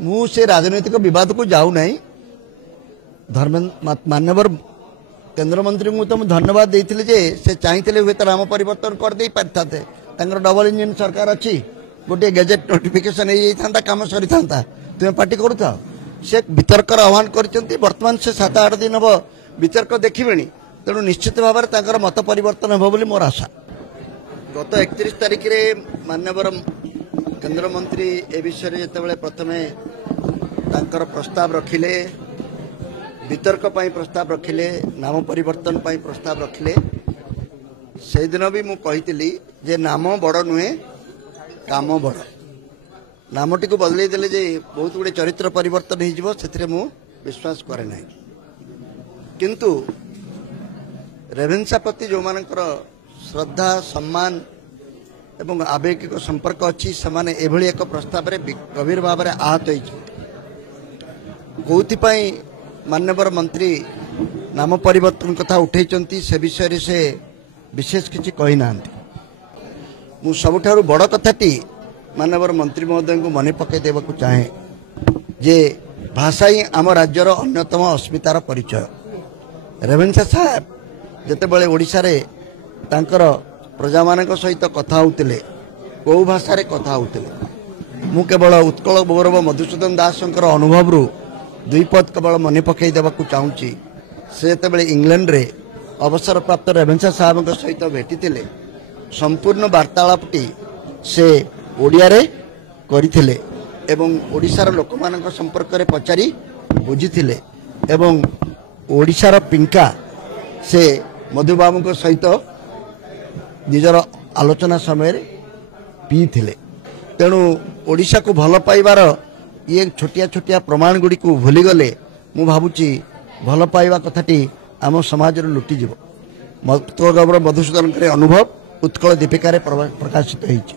मु से राजनैतिक विवाद को जाऊ नहीं। धर्मेन्द्र मान्यवर केंद्र मंत्री को तो धन्यवाद देते जे से चाहते हुए तो नाम परिवर्तन कर दे पारते डबल इंजिन सरकार अच्छी गोटे गेजेट नोटिफिकेशन हो कम सरी था तुम्हें पार्टी करूँ से वितर्कर आह्वान कर बर्तमान से 7-8 दिन हम वितर्क देखिबे तेणु निश्चित भाव में मत परिवर्तन हो बोली मोर आशा। गत 31 तारिख में मान्यवर केंद्र मंत्री ए विषय जो प्रथमे प्रस्ताव रखिले वितर्क प्रस्ताव रखिले नाम परिवर्तन प्रस्ताव रखिले से दिन भी मुझे जे नाम बड़ नुहे काम बड़ नामटी को बदल देले जे बहुत गुड़े चरित्र परिवर्तन हो विश्वास करे ना किंतु रेभेन्सा प्रति जो मानकर श्रद्धा सम्मान एवं आवेगिक संपर्क अच्छी से एभली एक प्रस्ताव रे गभीर भाव में आहत होपाई मान्यवर मंत्री नाम परिवर्तन कथा उठे से विषय से विशेष किसी कही ना मु सबुठारु बड़ कथाटी मानवर मंत्री महोदय को मन पकई देवाक चाहे जे भाषा ही आम राज्यर अन्यतम अस्मितार परिचय। रेभेन्सा साहेब जितेबाला ओडिशा रे तांकर प्रजा मान सहित कथा होते कौ भाषा कथा होते मु केवल उत्कल गौरव मधुसूदन दासंकर अनुभव रु दुई पद केवल मन पकई देवाक चाहूँगी से जो इंग्लैंड रे अवसर प्राप्त रेभेन्सा साहब सहित भेटी संपूर्ण वार्तालापटी से ओडिया रे करथिले एवं ओडिशार लोक मानक संपर्क रे पचारी बुझीथिले एवं ओडिशार पिंका से मधुबाबू सहित निजर आलोचना समय पी थिले तेणु ओडिशा को भल पाइबार ये छोटिया छोटिया प्रमाण गुड़ी को भूली गले मु भावुची भल पाइबा कथाटी आम समाज लुटिଯିव। उत्कल गौरव मधुसूदन अनुभव उत्कल दीपिका प्रकाशित होइछि।